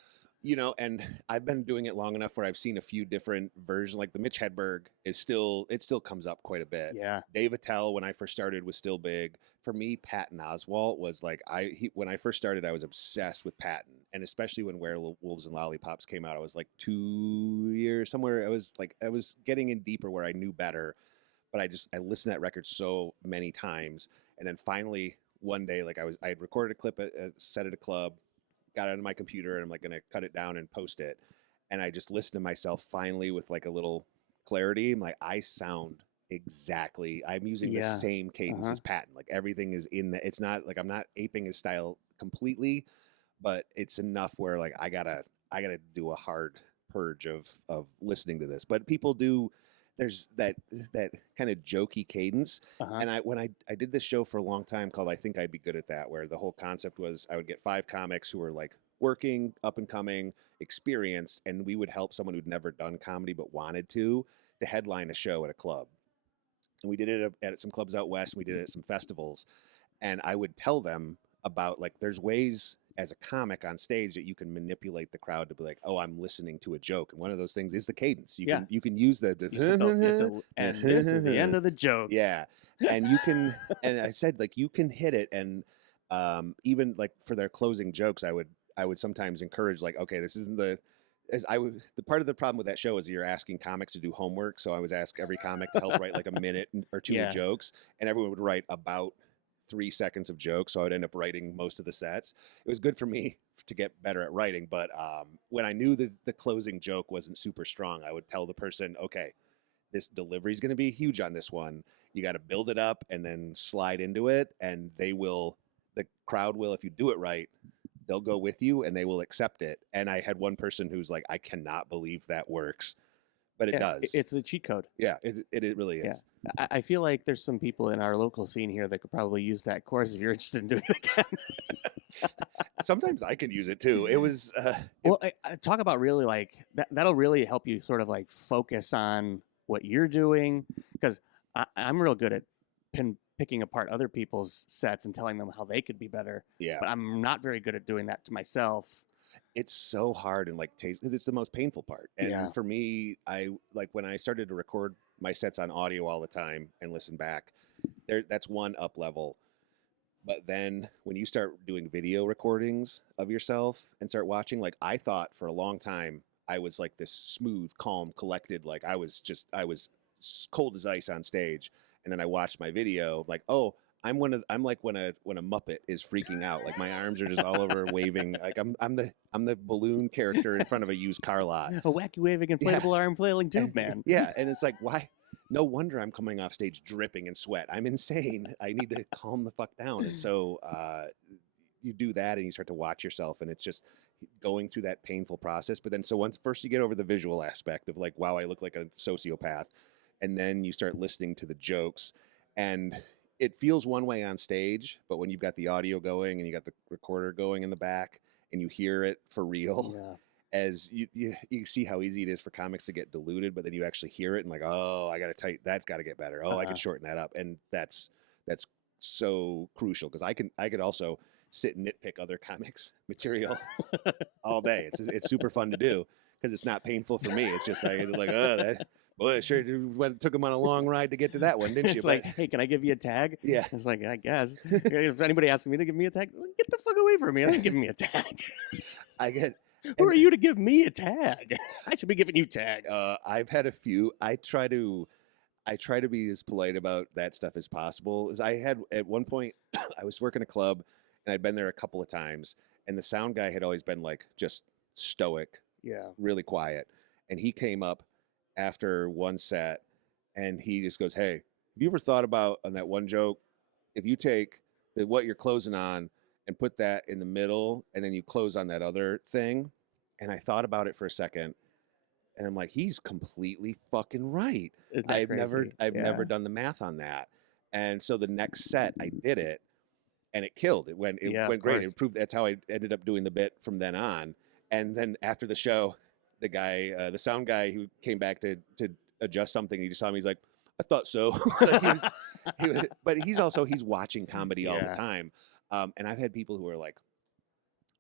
And I've been doing it long enough where I've seen a few different versions. Like the Mitch Hedberg it still comes up quite a bit. Yeah. Dave Attell, when I first started, was still big. For me, Patton Oswalt was like, when I first started, I was obsessed with Patton. And especially when Werewolves and Lollipops came out, I was like 2 years somewhere. I was getting in deeper where I knew better, but I listened to that record so many times. And then finally one day, like I had recorded a clip at a set at a club, got it on my computer, and I'm like going to cut it down and post it. And I just listened to myself finally with like a little clarity. I'm like, I sound exactly, I'm using the same cadence as Patton. Like everything is it's not like I'm not aping his style completely, but it's enough where like I gotta do a hard purge of listening to this. But people do, there's that kind of jokey cadence. And when I did this show for a long time called I Think I'd Be Good at That, where the whole concept was I would get 5 comics who were like working, up and coming, experienced, and we would help someone who'd never done comedy but wanted to headline a show at a club. And we did it at some clubs out west, and we did it at some festivals. And I would tell them about like, there's ways as a comic on stage that you can manipulate the crowd to be like, oh, I'm listening to a joke. And one of those things is the cadence. You can use the and this is the end of the joke. Yeah. And you can, and I said, like, you can hit it. And even like for their closing jokes, I would sometimes encourage like, okay, this isn't the part of the problem with that show is you're asking comics to do homework. So I was asked every comic to help write like a minute or two Yeah. of jokes, and everyone would write about 3 seconds of jokes. So I would end up writing most of the sets. It was good for me to get better at writing. But when I knew that the closing joke wasn't super strong, I would tell the person, okay, this delivery is going to be huge on this one. You got to build it up and then slide into it, and the crowd will, if you do it right, they'll go with you and they will accept it. And I had one person who's like, I cannot believe that works, but it does. It's a cheat code. Yeah, it really is. Yeah. I feel like there's some people in our local scene here that could probably use that course if you're interested in doing it again. Sometimes I can use it too. It was well, I talk about really like that'll really help you sort of like focus on what you're doing, because I'm real good at picking apart other people's sets and telling them how they could be better. Yeah. But I'm not very good at doing that to myself. It's so hard and like taste, because it's the most painful part. And for me, I like when I started to record my sets on audio all the time and listen back, that's one up level. But then when you start doing video recordings of yourself and start watching, like I thought for a long time I was like this smooth, calm, collected, like I was cold as ice on stage. And then I watched my video, like, oh, I'm like when a Muppet is freaking out, like my arms are just all over waving, like I'm the balloon character in front of a used car lot, a wacky waving inflatable arm flailing tube man. Yeah, and it's like, why? No wonder I'm coming off stage dripping in sweat. I'm insane. I need to calm the fuck down. And so you do that, and you start to watch yourself, and it's just going through that painful process. But then, so first you get over the visual aspect of like, wow, I look like a sociopath. And then you start listening to the jokes, and it feels one way on stage, but when you've got the audio going and you got the recorder going in the back and you hear it for real, as you see how easy it is for comics to get diluted, but then you actually hear it and like, oh, that's got to get better. Oh, I can shorten that up. And that's so crucial, because I could also sit and nitpick other comics material all day. It's super fun to do because it's not painful for me. It's just like, well, it sure took him on a long ride to get to that one, didn't you? It's like, hey, can I give you a tag? Yeah. It's like, I guess. If anybody asks me to give me a tag, get the fuck away from me. I ain't giving me a tag. Who are you to give me a tag? I should be giving you tags. I've had a few. I try to be as polite about that stuff as possible. As I had at one point, I was working a club, and I'd been there a couple of times, and the sound guy had always been like just stoic, really quiet, and he came up after one set, and he just goes, hey, have you ever thought about on that one joke, if you take what you're closing on and put that in the middle, and then you close on that other thing? And I thought about it for a second, and I'm like, he's completely fucking right. I've never done the math on that. And so the next set I did it, and it killed. It went great. It proved that's how I ended up doing the bit from then on. And then after the show, the guy, the sound guy who came back to adjust something, he just saw me. He's like, I thought so. But he's watching comedy all the time. And I've had people who are like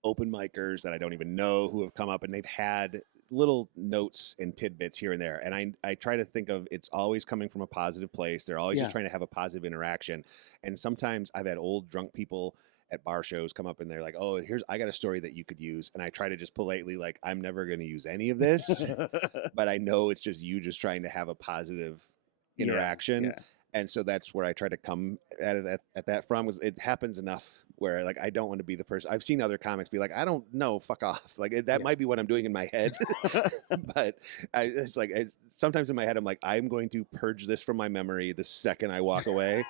open micers that I don't even know who have come up, and they've had little notes and tidbits here and there. And I try to think of it's always coming from a positive place. They're always just trying to have a positive interaction. And sometimes I've had old drunk people at bar shows come up and they're like, oh, I got a story that you could use. And I try to just politely, like, I'm never going to use any of this, but I know it's just you just trying to have a positive interaction. Yeah. And so that's where I try to come at it at that from, was it happens enough where like, I don't want to be the person. I've seen other comics be like, I don't know, fuck off. Like that might be what I'm doing in my head, but it's like, sometimes in my head, I'm like, I'm going to purge this from my memory the second I walk away.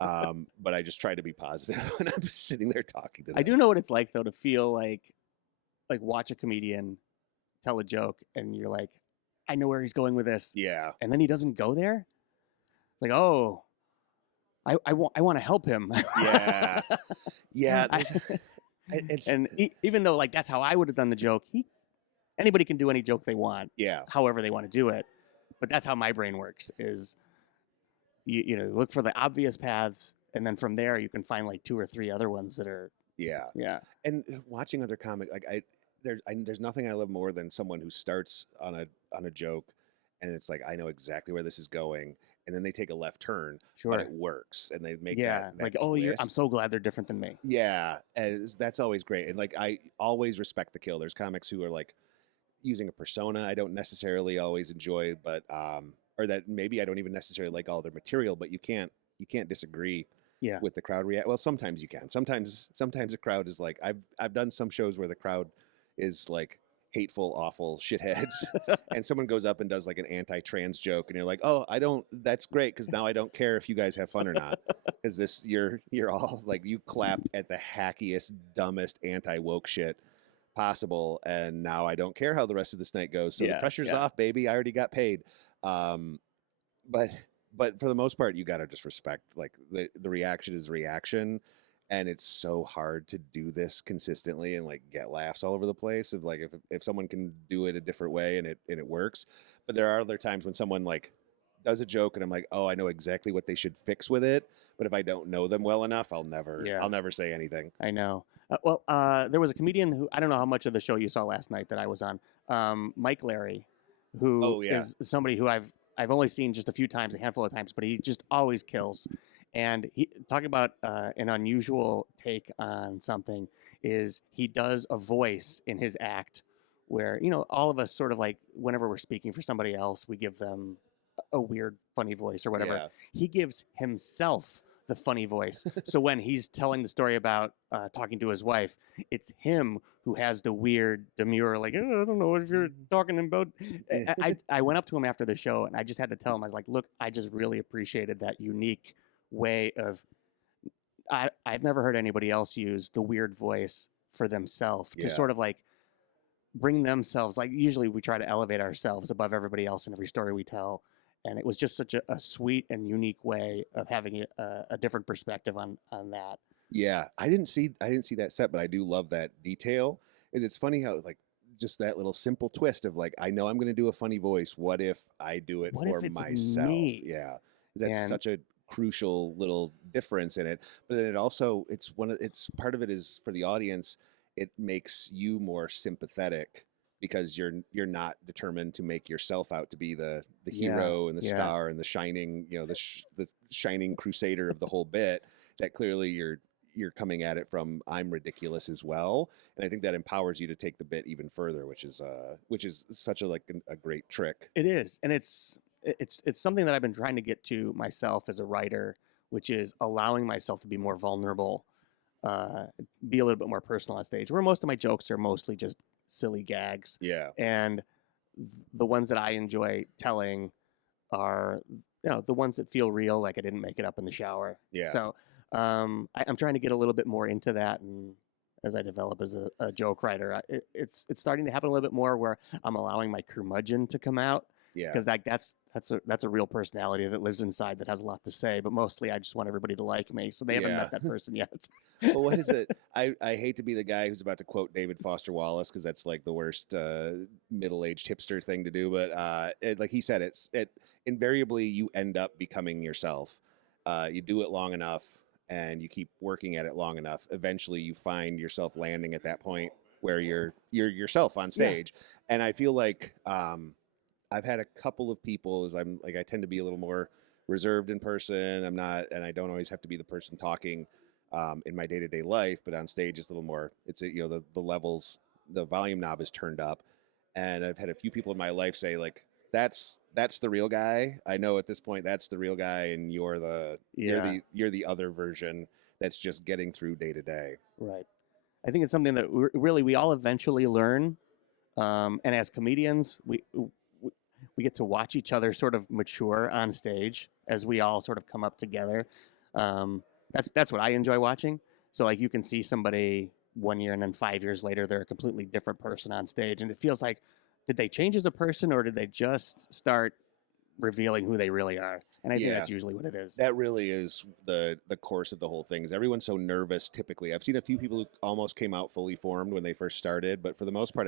But I just try to be positive when I'm sitting there talking to them. I do know what it's like though, to feel like watch a comedian tell a joke and you're like, I know where he's going with this. Yeah. And then he doesn't go there. It's like, oh, I want to help him. Yeah. Yeah. Even though like that's how I would have done the joke, anybody can do any joke they want. Yeah. However they want to do it. But that's how my brain works, is you know, look for the obvious paths, and then from there you can find like 2 or 3 other ones that are yeah. And watching other comics, like there's nothing I love more than someone who starts on a joke, and it's like, I know exactly where this is going, and then they take a left turn, but it works, and they make that like, twist. I'm so glad they're different than me. Yeah, and that's always great, and like I always respect the kill. There's comics who are like, using a persona I don't necessarily always enjoy, but or that maybe I don't even necessarily like all their material, but you can't disagree Yeah. with the crowd react. Well, sometimes you can. Sometimes the crowd is like I've done some shows where the crowd is like hateful, awful shitheads, and someone goes up and does like an anti-trans joke, and you're like, oh, I don't. That's great because now I don't care if you guys have fun or not. Because this you're all like you clap at the hackiest, dumbest anti-woke shit possible, and now I don't care how the rest of this night goes. So the Yeah, pressure's yeah. off, baby. I already got paid. But for the most part, you gotta just respect like the reaction is reaction, and it's so hard to do this consistently and like get laughs all over the place. Of like if someone can do it a different way and it works, but there are other times when someone like does a joke and I'm like, oh, I know exactly what they should fix with it. But if I don't know them well enough, I'll never say anything. I know. There was a comedian who I don't know how much of the show you saw last night that I was on, Mike Larry, who Oh, yeah. is somebody who I've only seen just a few times, a handful of times, but he just always kills. And he talking about an unusual take on something is he does a voice in his act where all of us sort of like whenever we're speaking for somebody else, we give them a weird funny voice or whatever. Yeah. He gives himself the funny voice. So when he's telling the story about talking to his wife, it's him who has the weird demure, like, oh, I don't know what you're talking about. I went up to him after the show and I just had to tell him, I was like, look, I just really appreciated that unique way of, I've never heard anybody else use the weird voice for themselves to sort of like bring themselves, like usually we try to elevate ourselves above everybody else in every story we tell. And it was just such a sweet and unique way of having a different perspective on that. Yeah, I didn't see that set, but I do love that detail. It's funny how like just that little simple twist of like I know I'm going to do a funny voice. What if I do it What for if it's myself? me? Yeah, that's And such a crucial little difference in it. But then it's part of it is for the audience. It makes you more sympathetic because you're not determined to make yourself out to be the hero and the star and the shining the shining crusader of the whole bit. That clearly you're coming at it from I'm ridiculous as well, and I think that empowers you to take the bit even further, which is such a great trick. It is, and it's something that I've been trying to get to myself as a writer, which is allowing myself to be more vulnerable, be a little bit more personal on stage. Where most of my jokes are mostly just silly gags, and the ones that I enjoy telling are the ones that feel real, like I didn't make it up in the shower. So I'm trying to get a little bit more into that, and as I develop as a joke writer, it's starting to happen a little bit more where I'm allowing my curmudgeon to come out. Because that's a real personality that lives inside that has a lot to say, but mostly I just want everybody to like me. So they haven't met that person yet. Well, what is it? I hate to be the guy who's about to quote David Foster Wallace because that's like the worst middle-aged hipster thing to do. But like he said, it invariably you end up becoming yourself. You do it long enough and you keep working at it long enough. Eventually, you find yourself landing at that point where you're yourself on stage. And I feel like I've had a couple of people as I tend to be a little more reserved in person. I'm not, and I don't always have to be the person talking in my day-to-day life, but on stage it's a little more, the levels, the volume knob is turned up. And I've had a few people in my life say like, that's the real guy. I know at this point that's the real guy. And you're the other version that's just getting through day to day. Right. I think it's something that we all eventually learn. And as comedians, we get to watch each other sort of mature on stage as we all sort of come up together. That's what I enjoy watching. So like you can see somebody 1 year and then 5 years later, they're a completely different person on stage. And it feels like, did they change as a person or did they just start revealing who they really are? And I think that's usually what it is. That really is the course of the whole thing. Is everyone's so nervous typically. I've seen a few people who almost came out fully formed when they first started, but for the most part,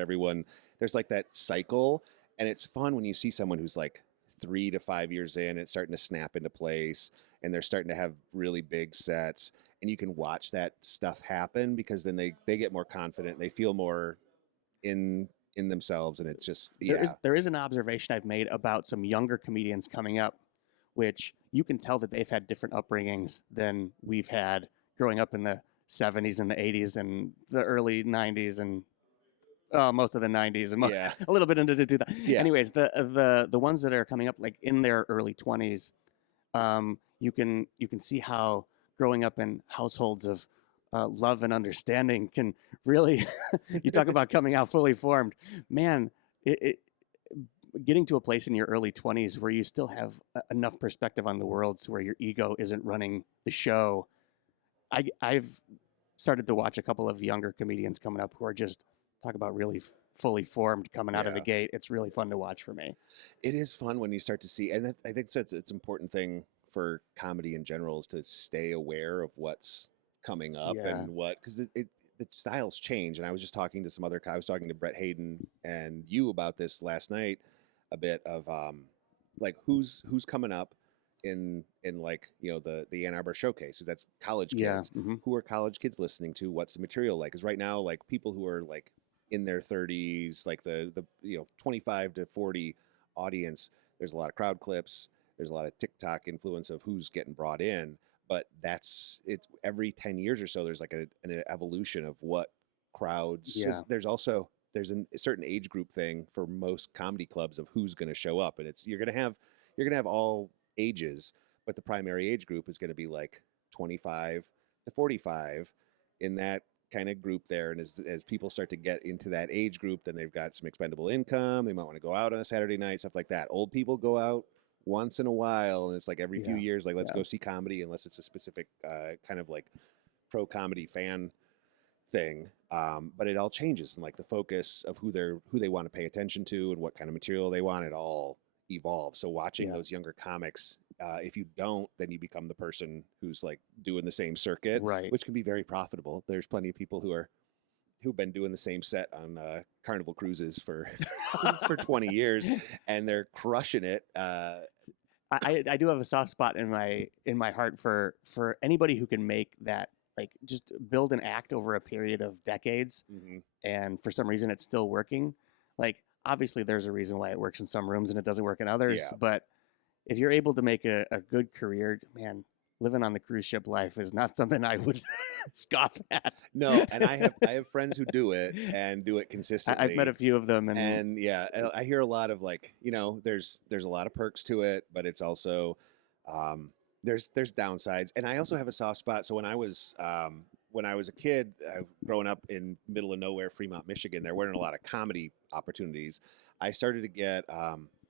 there's like that cycle. And it's fun when you see someone who's like 3 to 5 years in, it's starting to snap into place and they're starting to have really big sets and you can watch that stuff happen because then they get more confident. They feel more in themselves. And it's just, there is an observation I've made about some younger comedians coming up, which you can tell that they've had different upbringings than we've had growing up in the 70s and the 80s and the early 90s and most of the 90s and Yeah. a little bit into the 2000s. Yeah. Anyways, the ones that are coming up like in their early 20s, you can see how growing up in households of love and understanding can really you talk about coming out fully formed, man. It getting to a place in your early 20s where you still have enough perspective on the world so where your ego isn't running the show. I've started to watch a couple of younger comedians coming up who are just talk about really fully formed coming out of the Yeah. gate. It's really fun to watch for me. It is fun when you start to see, and I think it's an important thing for comedy in general is to stay aware of what's coming up Yeah. and what, because the styles change. And I was just talking to some other, I was talking to Brett Hayden and you about this last night, a bit of like who's coming up in like, you know, the Ann Arbor showcase, because that's college Yeah. kids. Who are college kids listening to? What's the material like? Because right now, like people who are like in their 30s, like the 25 to 40 audience, there's a lot of crowd clips, there's a lot of TikTok influence of who's getting brought in, but it's every 10 years or so there's like an evolution of what crowds. Yeah. There's also a certain age group thing for most comedy clubs of who's going to show up, and it's you're going to have all ages, but the primary age group is going to be like 25 to 45 in that kind of group there. And as people start to get into that age group, then they've got some expendable income, they might want to go out on a Saturday night, stuff like that. Old people go out once in a while, and it's like every few years, like let's go see comedy, unless it's a specific kind of like pro comedy fan thing. But it all changes, and like the focus of who they want to pay attention to and what kind of material they want, it all evolves. So watching those younger comics, if you don't, then you become the person who's like doing the same circuit, Right. which can be very profitable. There's plenty of people who've been doing the same set on Carnival cruises for for 20 years, and they're crushing it. I do have a soft spot in my heart for anybody who can make that, like just build an act over a period of decades, and for some reason it's still working. Like obviously there's a reason why it works in some rooms and it doesn't work in others, but if you're able to make a good career, man, living on the cruise ship life is not something I would scoff at. No, and I have friends who do it and do it consistently. I've met a few of them, and and I hear a lot of like, there's a lot of perks to it, but it's also there's downsides. And I also have a soft spot. So when I was a kid, growing up in middle of nowhere, Fremont, Michigan, there weren't a lot of comedy opportunities. I started to get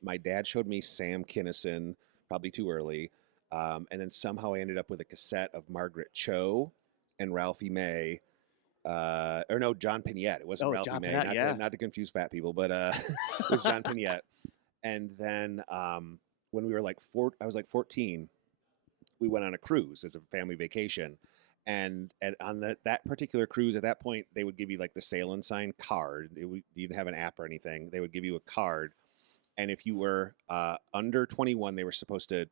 my dad showed me Sam Kinison, probably too early. And then somehow I ended up with a cassette of Margaret Cho and Ralphie May. Or no, John Pignette. It wasn't Ralphie John May, Pignette, not to confuse fat people, but it was John Pignette. And then when we were like I was like 14, we went on a cruise as a family vacation. And on that particular cruise, at that point, they would give you like the sail and sign card. You didn't have an app or anything. They would give you a card. And if you were under 21, they were supposed to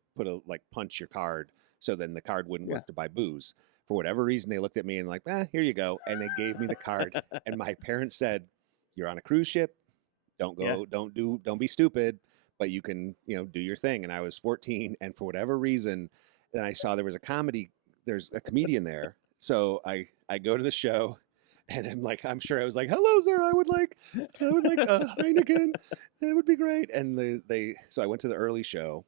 punch your card, so then the card wouldn't work to buy booze. For whatever reason, they looked at me and like, here you go. And they gave me the card. And my parents said, you're on a cruise ship. Don't go, don't be stupid, but you can, do your thing. And I was 14. And for whatever reason, then I saw there's a comedian there. So I go to the show. And I'm sure I was like, hello, sir, I would like a Heineken. That would be great. And so I went to the early show,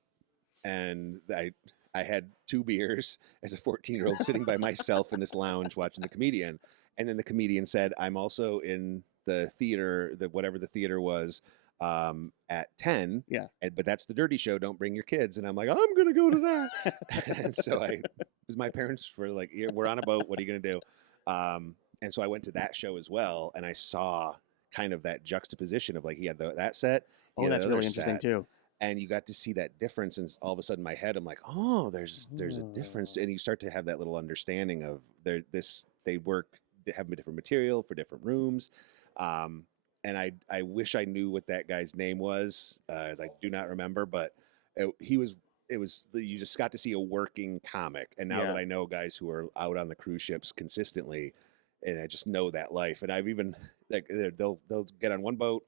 and I had 2 beers as a 14-year-old sitting by myself in this lounge watching the comedian. And then the comedian said, I'm also in the theater, whatever the theater was, at 10. Yeah. But that's the dirty show. Don't bring your kids. And I'm like, I'm going to go to that. And so because my parents were like, we're on a boat. What are you going to do? And so I went to that show as well, and I saw kind of that juxtaposition of like he had that set. Oh, that's really interesting too. And you got to see that difference, and all of a sudden, in my head, I'm like, oh, there's a difference, and you start to have that little understanding of they have different material for different rooms, and I wish I knew what that guy's name was, as I do not remember, but you just got to see a working comic, and now that I know guys who are out on the cruise ships consistently. And I just know that life. And I've even they'll get on one boat,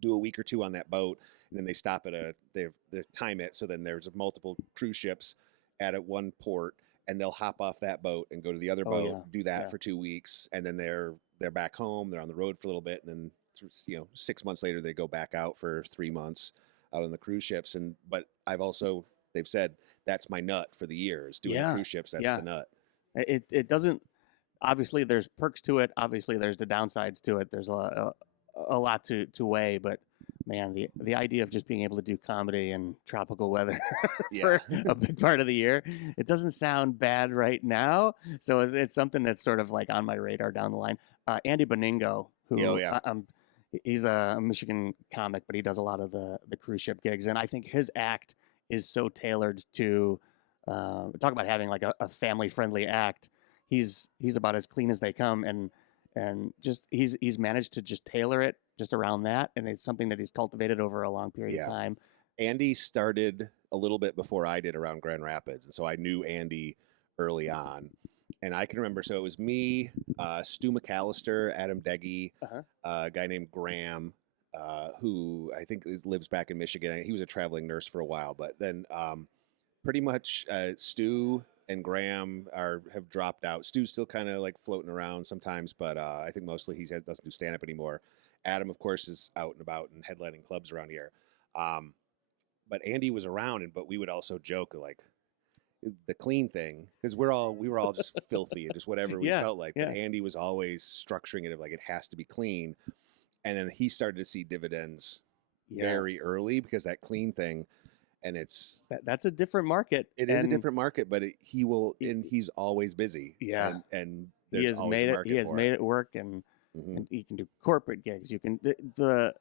do a week or 2 on that boat, and then they stop at they time it. So then there's multiple cruise ships at one port, and they'll hop off that boat and go to the other Oh, boat, yeah. do that Yeah. for 2 weeks, and then they're back home. They're on the road for a little bit, and then 6 months later they go back out for 3 months out on the cruise ships. But they've said that's my nut for the year is doing the Yeah. cruise ships. That's Yeah. the nut. It doesn't. Obviously, there's perks to it. Obviously, there's the downsides to it. There's a lot to weigh. But man, the idea of just being able to do comedy in tropical weather for a big part of the year, it doesn't sound bad right now. So it's something that's sort of like on my radar down the line. Andy Beningo, who he's a Michigan comic, but he does a lot of the cruise ship gigs, and I think his act is so tailored to talk about having like a family friendly act. He's about as clean as they come, and just he's managed to just tailor it just around that, and it's something that he's cultivated over a long period of time. Andy started a little bit before I did around Grand Rapids, and so I knew Andy early on. And I can remember, so it was me, Stu McAllister, Adam Deggy, a guy named Graham, who I think lives back in Michigan. He was a traveling nurse for a while, but then pretty much Stu and Graham have dropped out. Stu's still kind of like floating around sometimes, but I think mostly doesn't do stand-up anymore. Adam, of course, is out and about and headlining clubs around here. But Andy was around, but we would also joke like the clean thing, because we were all just filthy and just whatever we felt like. But Andy was always structuring it of like it has to be clean, and then he started to see dividends very early because that clean thing. And that's a different market. It is a different market, but he's always busy. Yeah, and he has made it. He has made it work, and you can do corporate gigs. You can the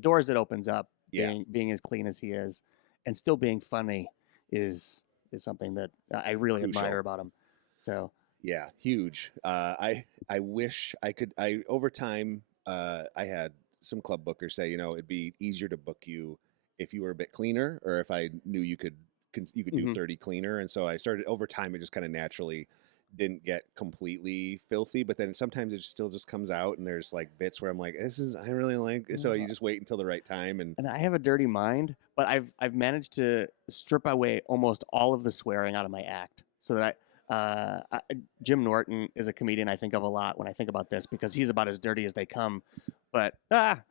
doors it opens up. Being as clean as he is, and still being funny is something that I really admire about him. So yeah, huge. I wish I could. Over time, I had some club bookers say, it'd be easier to book you if you were a bit cleaner, or if I knew you could do 30 cleaner. And so I started over time. It just kind of naturally didn't get completely filthy, but then sometimes it still just comes out, and there's like bits where I'm like, I really like. So you just wait until the right time. And I have a dirty mind, but I've managed to strip away almost all of the swearing out of my act, so that Jim Norton is a comedian I think of a lot when I think about this, because he's about as dirty as they come. But but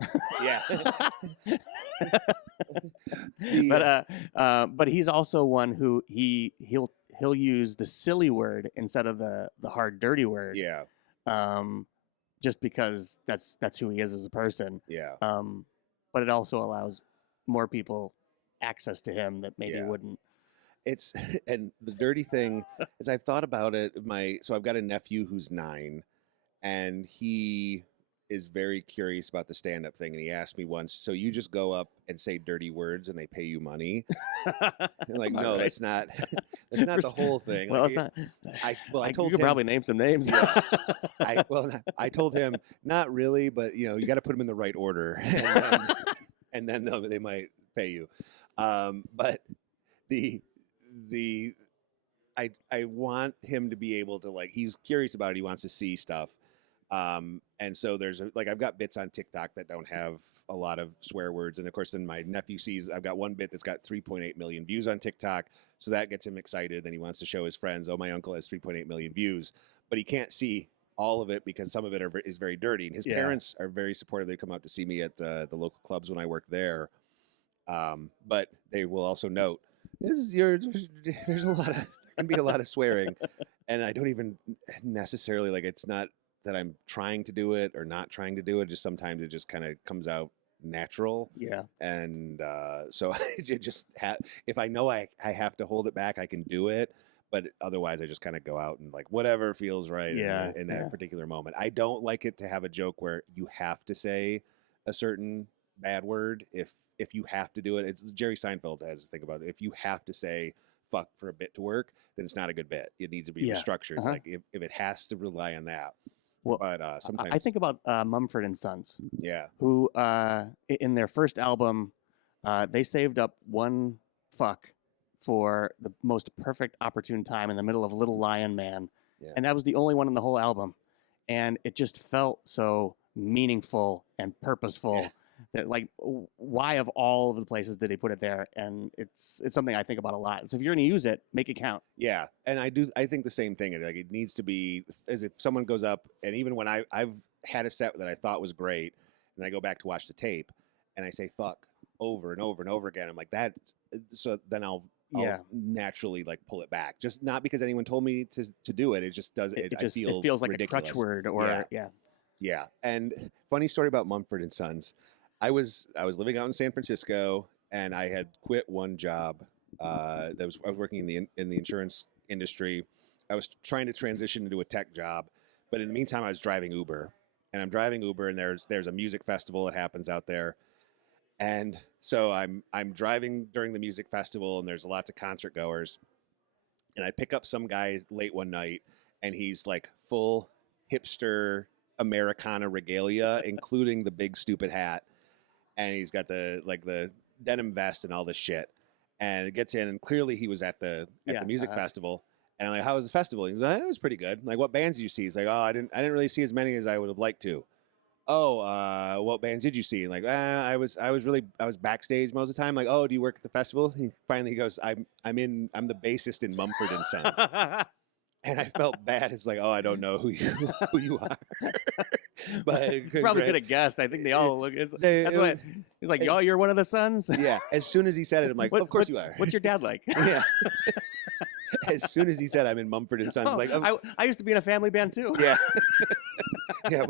he's also one who he'll use the silly word instead of the hard dirty word. Just because that's who he is as a person. But it also allows more people access to him that maybe wouldn't. And the dirty thing is, I've thought about it. So I've got a nephew who's 9, and he is very curious about the stand-up thing, and he asked me once, so you just go up and say dirty words and they pay you money? I'm like, no, right. that's not the whole thing. Well, like, it's not. I told you could him, probably name some names. I told him not really, but you got to put them in the right order, and then they might pay you. But I want him to be able to, like, he's curious about it. He wants to see stuff. And so I've got bits on TikTok that don't have a lot of swear words. And of course, then my nephew sees, I've got one bit that's got 3.8 million views on TikTok. So that gets him excited. Then he wants to show his friends, oh, my uncle has 3.8 million views, but he can't see all of it because some of it is very dirty. And his parents are very supportive. They come out to see me at the local clubs when I work there. But they will also note, there's can be a lot of swearing, and I don't even necessarily, like, it's not that I'm trying to do it or not trying to do it. Just sometimes it just kind of comes out natural. And so I just if I know I have to hold it back, I can do it. But otherwise, I just kind of go out and, like, whatever feels right in that particular moment. I don't like it to have a joke where you have to say a certain bad word. If you have to do it, it's Jerry Seinfeld has a thing about it. If you have to say fuck for a bit to work, then it's not a good bit. It needs to be restructured. Like if it has to rely on that. Well, but sometimes I think about Mumford and Sons. Who in their first album, they saved up one fuck for the most perfect opportune time in the middle of Little Lion Man, and that was the only one in the whole album, and it just felt so meaningful and purposeful. that like why of all of the places did he put it there? And it's something I think about a lot. So if you're going to use it, make it count. Yeah, and I think the same thing. Like it needs to be as if someone goes up, and even when I've had a set that I thought was great, and I go back to watch the tape, and I say fuck over and over and over again. I'm like that, so then I'll naturally like pull it back. Just not because anyone told me to do it. It just does. It feels like ridiculous. a crutch word, or Yeah. And funny story about Mumford and Sons. I was living out in San Francisco, and I had quit one job. I was working in the insurance industry. I was trying to transition into a tech job, but in the meantime, I was driving Uber. And I'm driving Uber, and there's a music festival that happens out there. And so I'm driving during the music festival, and there's lots of concert goers. And I pick up some guy late one night, and he's like full hipster Americana regalia, including the big stupid hat, and he's got the denim vest and all this shit. And it gets in, and clearly he was at the music festival. And I'm like, "How was the festival?" He's like, "It was pretty good." I'm like, "What bands did you see?" He's like, "Oh, I didn't really see as many as I would have liked to." "Oh, what bands did you see?" And like, I was backstage most of the time. Like, "Oh, do you work at the festival?" He goes, "I'm the bassist in Mumford and Sons." And I felt bad. It's like, oh, I don't know who you are. But probably could have guessed. I think they all look. That's why he's like, "Oh, you're one of the sons." Yeah. As soon as he said it, I'm like, of course you are. What's your dad like? Yeah. As soon as he said, I'm in Mumford and Sons, I'm like, I used to be in a family band too. Yeah. Yeah.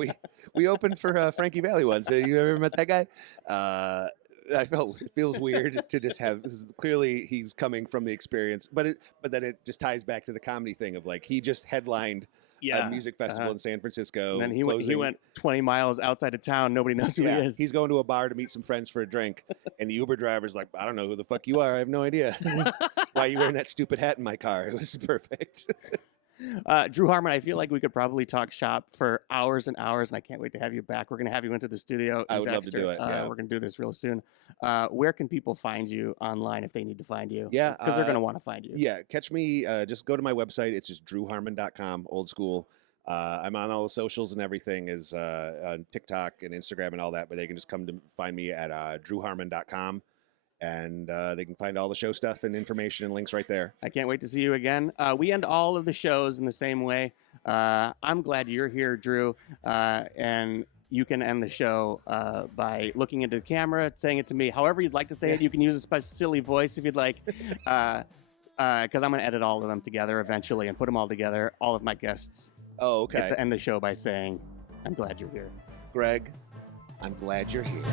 We opened for Frankie Valli once. You ever met that guy? I felt it feels weird to just have. Clearly, he's coming from the experience, but then it just ties back to the comedy thing of like he just headlined a music festival in San Francisco. And then he went 20 miles outside of town. Nobody knows who he is. He's going to a bar to meet some friends for a drink, and the Uber driver's like, "I don't know who the fuck you are. I have no idea. Why are you wearing that stupid hat in my car?" It was perfect. Drew Harmon, I feel like we could probably talk shop for hours and hours, and I can't wait to have you back. We're going to have you into the studio. I would love to do it. Yeah. We're going to do this real soon. Where can people find you online if they need to find you? Yeah. Because they're going to want to find you. Yeah. Catch me. Just go to my website. It's just drewharmon.com, old school. I'm on all the socials and everything is on TikTok and Instagram and all that, but they can just come to find me at drewharmon.com. And they can find all the show stuff and information and links right there. I can't wait to see you again. We end all of the shows in the same way. I'm glad you're here, Drew. And you can end the show by looking into the camera, saying it to me. However you'd like to say it, you can use a special silly voice if you'd like. Because I'm going to edit all of them together eventually and put them all together, all of my guests. Oh, okay. End the show by saying, "I'm glad you're here." Greg, I'm glad you're here.